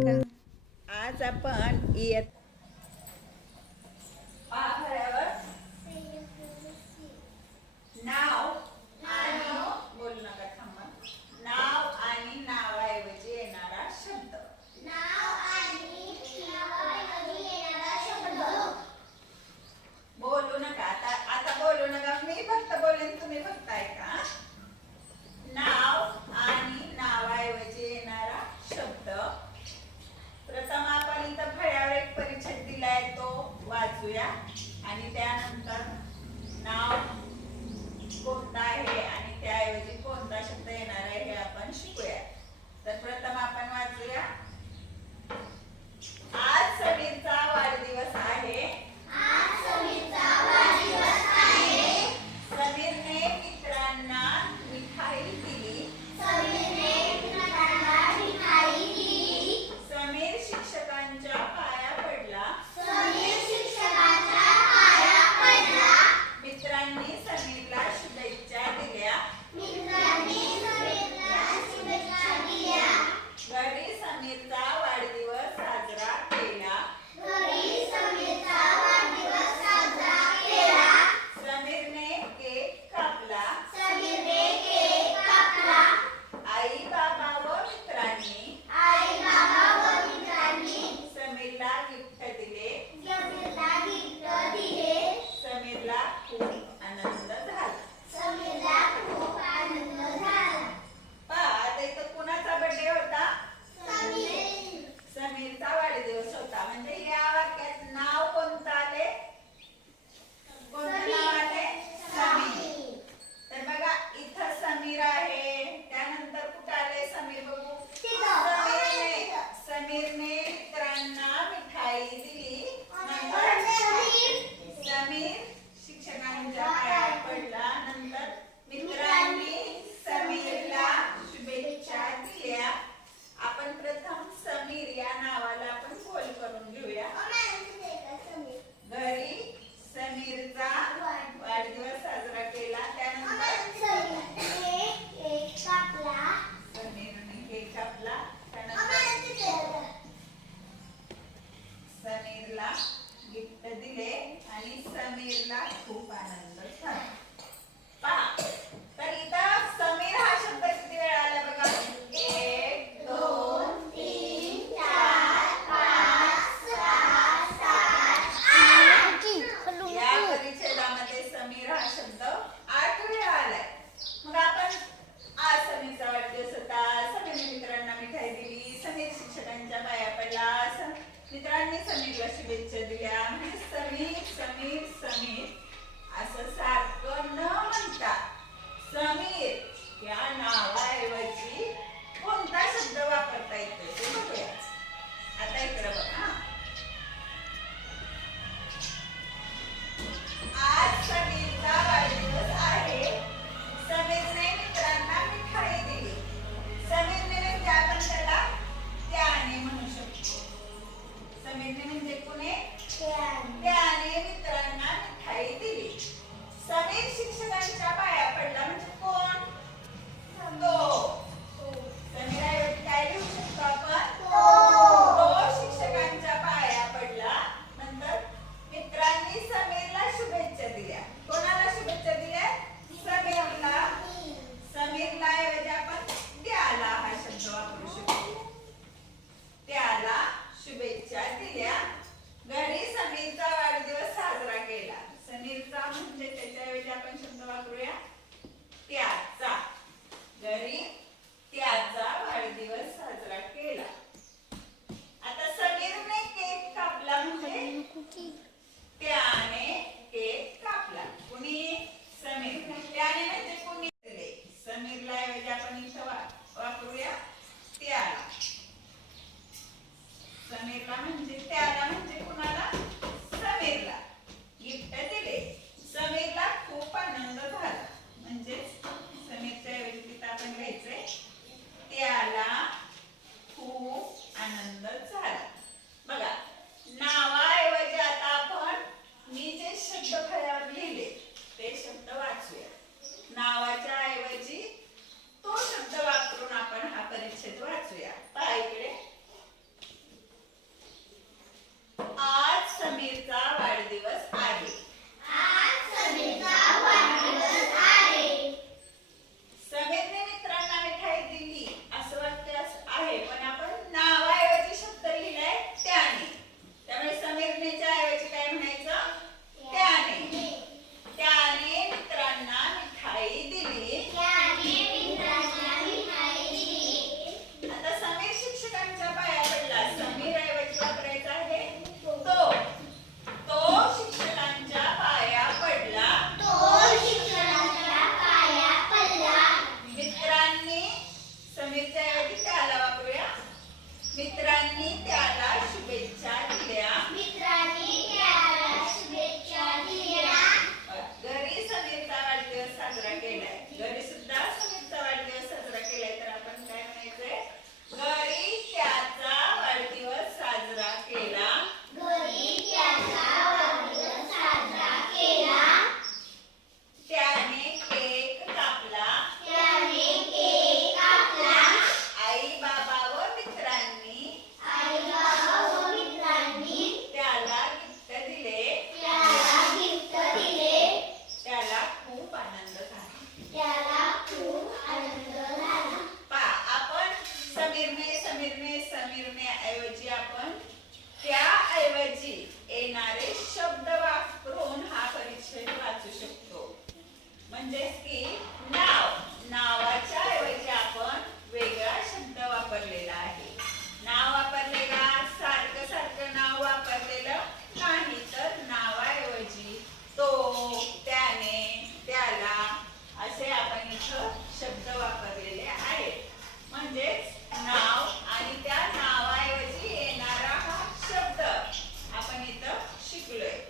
आज आपण इयत्ता नाव बोलू नका थांबा. नाव आणि नावाऐवजी येणारा शब्द. बोलू नका आता बोलू नका. मी फक्त बोलेन, तुम्ही फक्त ऐका. नाव आणि नावाऐवजी येणारा शब्द. प्रथम आपण इथं फळ्यावर एक परिच्छेद दिलाय, तो वाचूया आणि त्यानंतर नाव कोणतं आहे आणि त्याऐवजी कोणता शब्द येणार आहे हे आपण शिकूया. तर प्रथम आपण वाचूया. आज समीरचा वाढदिवस आहे. समीरने मित्रांना मिठाई दिली. समीर शिक्षकांच्या पाया पडला. मित्रांनी समीरला शुभेच्छा दिल्या. घरी समीरचा वाढदिवस साजरा केला. समीरने केक कापला. आई बाबा व मित्रांनी समीरला गिफ्ट दिले. समीरला खूप आनंद झाला. पहा, आता इथं कुणाचा बर्थडे होता? समीरचा वाढदिवस होता. म्हणजे या वाक्यात नाव कोणतं आले? कोणतं नाव आले? समीर. तर बघा इथं समीर आहे. त्यानंतर कुठं आले समीर? बघू. समीरने मित्रांना मिठाई दिली. समीर शिक्षकांच्या पाया पडला. नंतर मित्रांनी समीरला शुभेच्छा दिल्या. आपण प्रथम समीर या नावाला आपण खोल करून घेऊया. घरी समीरचा वाढदिवस साजरा केला. त्यानंतर समीरने केक कापला. त्यानंतर समीरला गिफ्ट दिले आणि समीरला खूप आनंद झाला. पहा, तर इथं समीर हा शब्द किती वेळा आला बघा. 1 2 3 4 5 6 7 या परिच्छेदामध्ये समीर हा शब्द 8 वेळा आलाय. मग आपण आज समीरचा वाढदिवस होता. समीरने मित्रांना मिठाई दिली. समीर शिक्षकांच्या पाया पडला. मित्रांनी समीरला शुभेच्छा दिल्या. म्हणजे समीर समीर समीर असं सारखं न म्हणता समीर या नावाऐवजी कोणता शब्द वापरता येतो ते बघूया. आता इकडे बघा. आज समीरचा वाढदिवस आहे. समीरने मित्रांना मिठाई दिली. समीरने म्हणजे आपण त्याला त्याने म्हणू शकतो. समीरने म्हणजे कोणी? त्याने मित्रांना मिठाई दिली. समीर शिक्षकांच्या पाया पडला म्हणजे कोण? तो. समीराऐवजी काय लिहू शकतो आपण? तो शिक्षकांच्या पाया पडला. नंतर मित्रांनी समीरला शुभेच्छा दिल्या. कोणाला शुभेच्छा दिल्या? समीरला. समीरला ऐवजी आपण त्याला हा शब्द वापरू शकतो. त्याला शुभेच्छा दिल्या. घरी समीरचा वाढदिवस साजरा केला. समीरचा म्हणजे त्याच्याऐवजी आपण शब्द वापरूया त्याचा. घरी त्याचा वाढदिवस साजरा केला. आता समीरने केक कापला म्हणजे त्याने केक कापला. कुणी? समीर. त्याने म्हणजे कुणी दिले. समीरला ऐवजी आपण इथं वापरूया त्याला. समीरला म्हणजे त्याला म्हणजे कुणाला? समीरला गिफ्ट दिले. समीरला खूप आनंद झाला. म्हणजे समीरच्या ऐवजी तिथं आपण घ्यायचंय त्याला खूप आनंद झाला. बघा, नावाऐवजी आता आपण मी जे शब्द फळ्यावर लिहिले ते शब्द वाचूया. नावाच्या ऐवजी तो शब्द वापरून आपण हा परिच्छेद वाचूया. पहा इकडे मी त्याला शुभेच्छा